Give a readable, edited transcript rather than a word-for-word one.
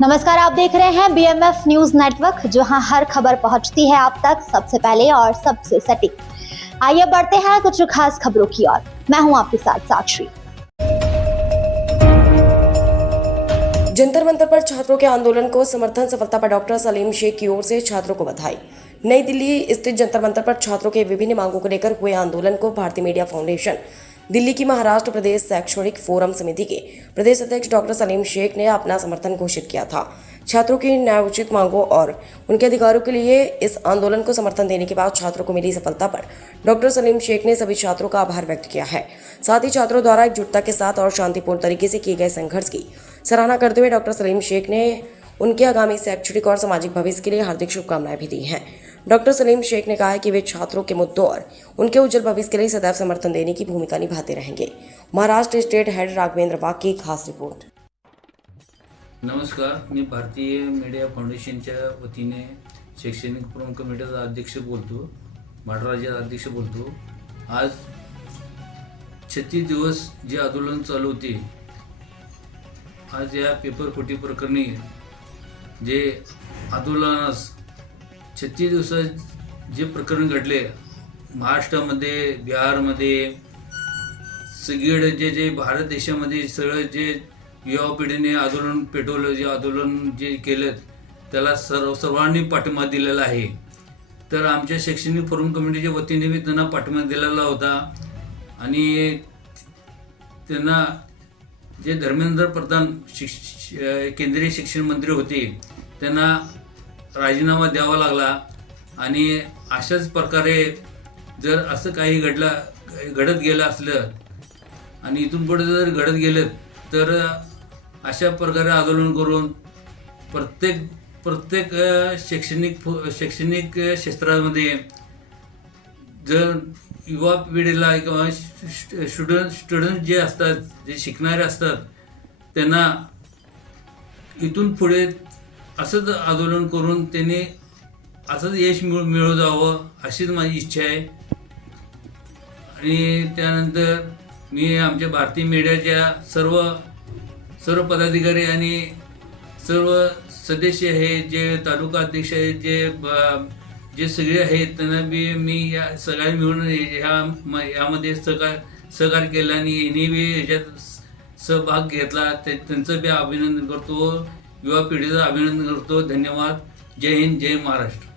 नमस्कार, आप देख रहे हैं BMF न्यूज नेटवर्क, जहां हर खबर पहुंचती है आप तक सबसे पहले और सबसे सटीक। आइए बढ़ते हैं कुछ खास खबरों की ओर। मैं हूं आपके साथ साक्षी। जंतर मंतर पर छात्रों के आंदोलन को समर्थन, सफलता पर डॉक्टर सलीम शेख की ओर से छात्रों को बधाई। नई दिल्ली स्थित जंतर मंतर पर छात्रों के विभिन्न मांगों को लेकर हुए आंदोलन को भारतीय मीडिया फाउंडेशन, दिल्ली की महाराष्ट्र प्रदेश शैक्षणिक फोरम समिति के प्रदेश अध्यक्ष डॉक्टर सलीम शेख ने अपना समर्थन घोषित किया था। छात्रों की न्यायोचित मांगों और उनके अधिकारों के लिए इस आंदोलन को समर्थन देने के बाद छात्रों को मिली सफलता पर डॉक्टर सलीम शेख ने सभी छात्रों का आभार व्यक्त किया है। साथ ही छात्रों द्वारा एकजुटता के साथ और शांतिपूर्ण तरीके से किए गए संघर्ष की सराहना करते हुए डॉक्टर सलीम शेख ने उनके आगामी शैक्षणिक और सामाजिक भविष्य के लिए हार्दिक शुभकामनाएं भी दी हैं। डॉक्टर सलीम शेख ने कहा है कि वे छात्रों के मुद्दों और उनके उज्जवल भविष्य के लिए सदैव समर्थन देने की भूमिका निभाते रहेंगे। महाराष्ट्र स्टेट हेड राघवेंद्र वाघ की खास रिपोर्ट। नमस्कार, मी भारतीय मीडिया फाउंडेशनच्या वतीने शैक्षणिक फोरम कमिटीचा अध्यक्ष बोलतो, महाराष्ट्र राज्याचा अध्यक्ष बोलतो। आज 36 दिवस जे आंदोलन चालू होते, आज या पेपर फुटी प्रकरणी जे आंदोलनास 36 दिवसात जे प्रकरण घडले महाराष्ट्रामध्ये, बिहारमध्ये, सगळीकडे जे भारत देशामध्ये सगळं जे युवा पिढीने आंदोलन पेटवलं, जे आंदोलन जे केलं त्याला सर्वांनी पाठिंबा दिलेला आहे। तर आमच्या शैक्षणिक फोरम कमिटीच्या वतीने मी त्यांना पाठिंबा दिलेला होता आणि त्यांना जे धर्मेंद्र प्रधान केंद्रीय शिक्षण मंत्री होते त्यांना राजीनामा द्यावा लागला आणि अशाच प्रकारे जर असं काही घडत गेलं असलं आणि इथून पुढे जर घडत गेलं तर अशा प्रकारे आंदोलन करून प्रत्येक शैक्षणिक क्षेत्रामध्ये जर युवा पिढीला किंवा स्टुडंट जे असतात, जे शिकणारे असतात, त्यांना इथून पुढे असंच आंदोलन करून त्यांनी असंच यश मिळवू जावं अशीच माझी इच्छा आहे। आणि त्यानंतर मी आमच्या भारतीय मीडियाच्या सर्व पदाधिकारी आणि सर्व सदस्य आहे, जे तालुका अध्यक्ष आहेत, जे सगळे आहेत, त्यांना बी मी या सगळ्यांनी मिळून यामध्ये सहकार्य केलं आणि यांनी बी याच्यात सहभाग घेतला, त्यांचं बी अभिनंदन करतो, युवा पिढीचं अभिनंदन करतो। धन्यवाद। जय हिंद, जय महाराष्ट्र।